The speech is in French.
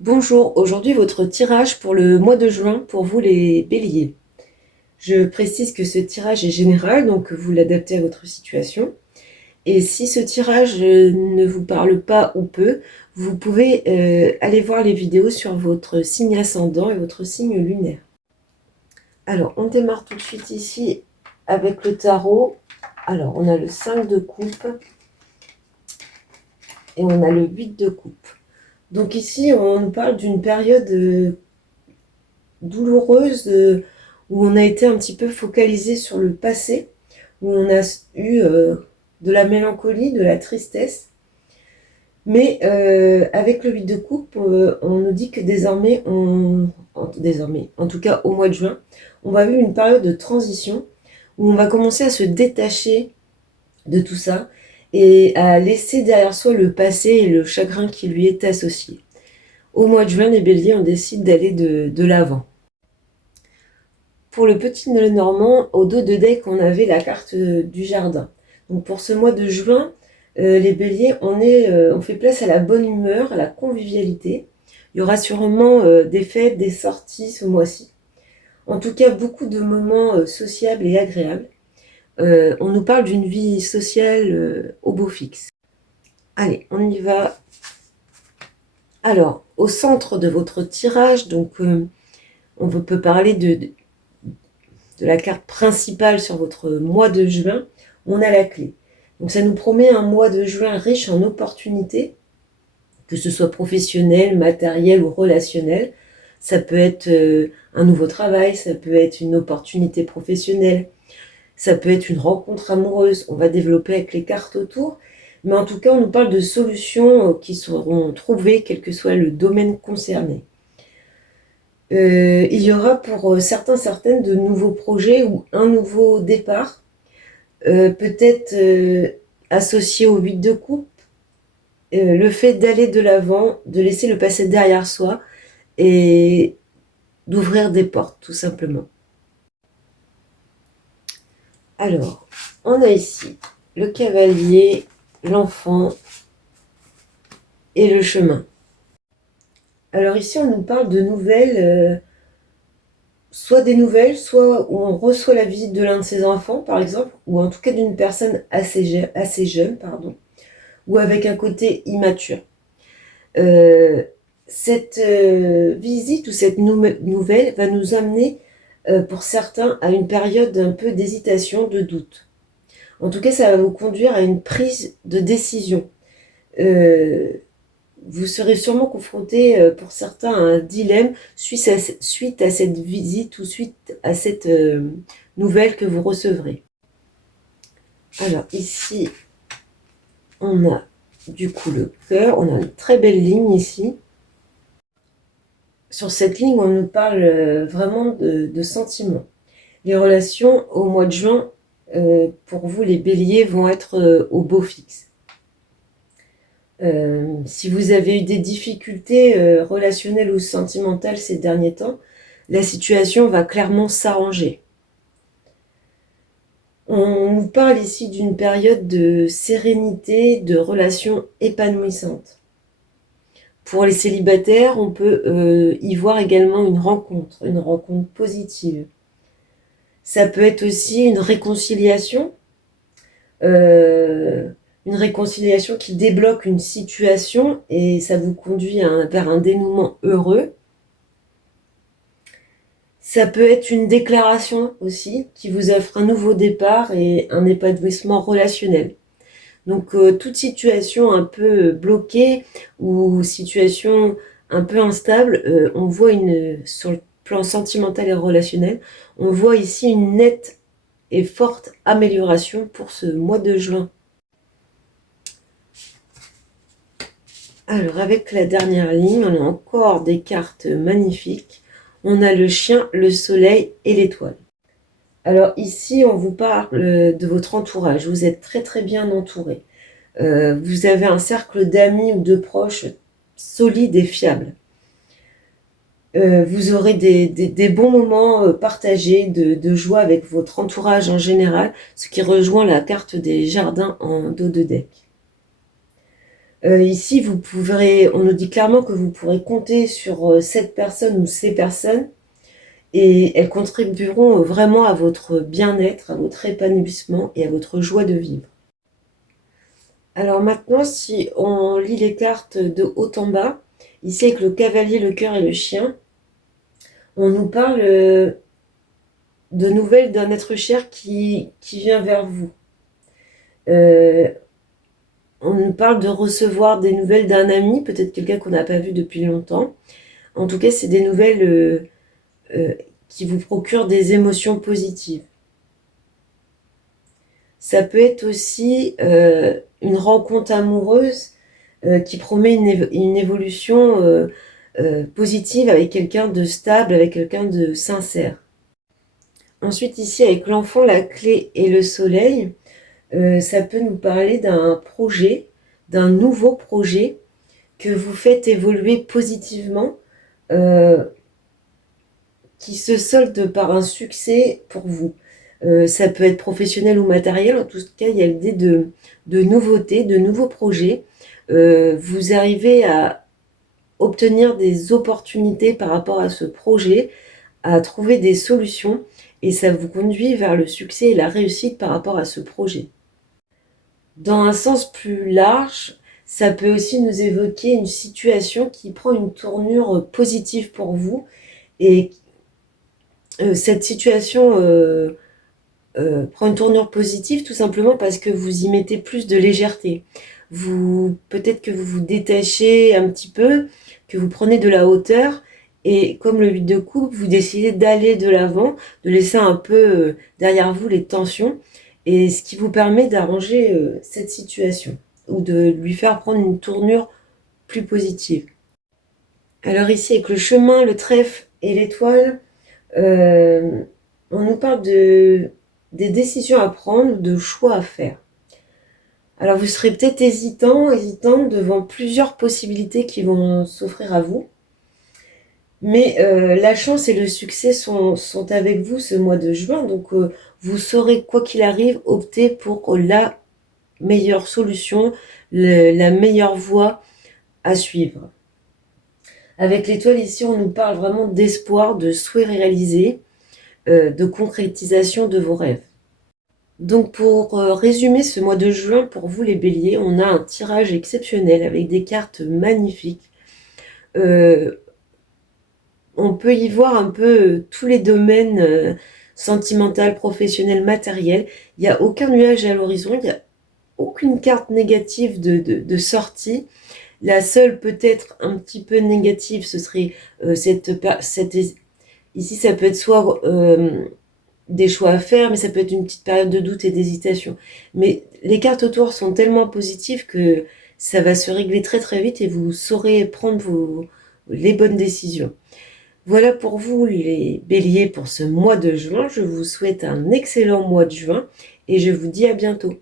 Bonjour, aujourd'hui votre tirage pour le mois de juin pour vous les béliers. Je précise que ce tirage est général, donc vous l'adaptez à votre situation. Et si ce tirage ne vous parle pas ou peu, vous pouvez aller voir les vidéos sur votre signe ascendant et votre signe lunaire. Alors, on démarre tout de suite ici avec le tarot. Alors, on a le 5 de coupe et on a le 8 de coupe. Donc ici, on nous parle d'une période douloureuse où on a été un petit peu focalisé sur le passé, où on a eu de la mélancolie, de la tristesse. Mais avec le 8 de coupe, on nous dit que désormais, en tout cas au mois de juin, on va vivre une période de transition où on va commencer à se détacher de tout ça et à laisser derrière soi le passé et le chagrin qui lui est associé. Au mois de juin, les béliers, on décide d'aller de l'avant. Pour le petit Normand, au dos de deck, on avait la carte du jardin. Donc pour ce mois de juin, les béliers, on fait place à la bonne humeur, à la convivialité. Il y aura sûrement des fêtes, des sorties ce mois-ci. En tout cas, beaucoup de moments sociables et agréables. On nous parle d'une vie sociale au beau fixe. Allez, on y va. Alors, au centre de votre tirage, donc on peut parler de la carte principale sur votre mois de juin, on a la clé. Donc ça nous promet un mois de juin riche en opportunités, que ce soit professionnel, matériel ou relationnel. Ça peut être un nouveau travail, ça peut être une opportunité professionnelle, ça peut être une rencontre amoureuse. On va développer avec les cartes autour. Mais en tout cas, on nous parle de solutions qui seront trouvées, quel que soit le domaine concerné. Il y aura pour certaines de nouveaux projets ou un nouveau départ, peut-être associé au 8 de coupe, le fait d'aller de l'avant, de laisser le passé derrière soi et d'ouvrir des portes, tout simplement. Alors, on a ici le cavalier, l'enfant et le chemin. Alors ici, on nous parle de nouvelles, soit des nouvelles, soit où on reçoit la visite de l'un de ses enfants, par exemple, ou en tout cas d'une personne assez jeune, ou avec un côté immature. Cette visite ou cette nouvelle va nous amener, pour certains, à une période un peu d'hésitation, de doute. En tout cas, ça va vous conduire à une prise de décision. Vous serez sûrement confronté, pour certains, à un dilemme suite à cette visite ou suite à cette nouvelle que vous recevrez. Alors ici, on a du coup le cœur, on a une très belle ligne ici. Sur cette ligne, on nous parle vraiment de sentiments. Les relations au mois de juin, pour vous les béliers, vont être au beau fixe. Si vous avez eu des difficultés relationnelles ou sentimentales ces derniers temps, la situation va clairement s'arranger. On nous parle ici d'une période de sérénité, de relations épanouissantes. Pour les célibataires, on peut y voir également une rencontre positive. Ça peut être aussi une réconciliation qui débloque une situation et ça vous conduit vers un dénouement heureux. Ça peut être une déclaration aussi qui vous offre un nouveau départ et un épanouissement relationnel. Donc toute situation un peu bloquée ou situation un peu instable, on voit sur le plan sentimental et relationnel, on voit ici une nette et forte amélioration pour ce mois de juin. Alors avec la dernière ligne, on a encore des cartes magnifiques. On a le chien, le soleil et l'étoile. Alors ici, on vous parle de votre entourage. Vous êtes très très bien entouré. Vous avez un cercle d'amis ou de proches solide et fiable. Vous aurez des bons moments partagés de joie avec votre entourage en général, ce qui rejoint la carte des jardins en dos de deck. Ici, on nous dit clairement que vous pourrez compter sur cette personne ou ces personnes et elles contribueront vraiment à votre bien-être, à votre épanouissement et à votre joie de vivre. Alors maintenant, si on lit les cartes de haut en bas, ici avec le cavalier, le cœur et le chien, on nous parle de nouvelles d'un être cher qui vient vers vous. On nous parle de recevoir des nouvelles d'un ami, peut-être quelqu'un qu'on n'a pas vu depuis longtemps. En tout cas, c'est des nouvelles qui vous procurent des émotions positives. Ça peut être aussi une rencontre amoureuse qui promet une évolution positive avec quelqu'un de stable, avec quelqu'un de sincère. Ensuite, ici, avec l'enfant, la clé et le soleil, ça peut nous parler d'un projet, d'un nouveau projet que vous faites évoluer positivement, qui se solde par un succès pour vous. Ça peut être professionnel ou matériel, en tout cas, il y a l'idée de nouveautés, de nouveaux projets. Vous arrivez à obtenir des opportunités par rapport à ce projet, à trouver des solutions, et ça vous conduit vers le succès et la réussite par rapport à ce projet. Dans un sens plus large, ça peut aussi nous évoquer une situation qui prend une tournure positive pour vous, et cette situation prend une tournure positive tout simplement parce que vous y mettez plus de légèreté. Peut-être que vous vous détachez un petit peu, que vous prenez de la hauteur, et comme le 8 de coupe, vous décidez d'aller de l'avant, de laisser un peu derrière vous les tensions, et ce qui vous permet d'arranger cette situation, ou de lui faire prendre une tournure plus positive. Alors ici, avec le chemin, le trèfle et l'étoile, on nous parle des décisions à prendre, de choix à faire. Alors vous serez peut-être hésitante devant plusieurs possibilités qui vont s'offrir à vous. Mais la chance et le succès sont avec vous ce mois de juin. Donc vous saurez, quoi qu'il arrive, opter pour la meilleure solution, la meilleure voie à suivre. Avec l'étoile ici, on nous parle vraiment d'espoir, de souhaits réalisés, de concrétisation de vos rêves. Donc pour résumer ce mois de juin, pour vous les béliers, on a un tirage exceptionnel avec des cartes magnifiques. On peut y voir un peu tous les domaines sentimental, professionnel, matériel. Il n'y a aucun nuage à l'horizon, il n'y a aucune carte négative de sortie. La seule peut-être un petit peu négative, ce serait ici ça peut être soit des choix à faire, mais ça peut être une petite période de doute et d'hésitation. Mais les cartes autour sont tellement positives que ça va se régler très très vite et vous saurez prendre les bonnes décisions. Voilà pour vous les béliers pour ce mois de juin. Je vous souhaite un excellent mois de juin et je vous dis à bientôt.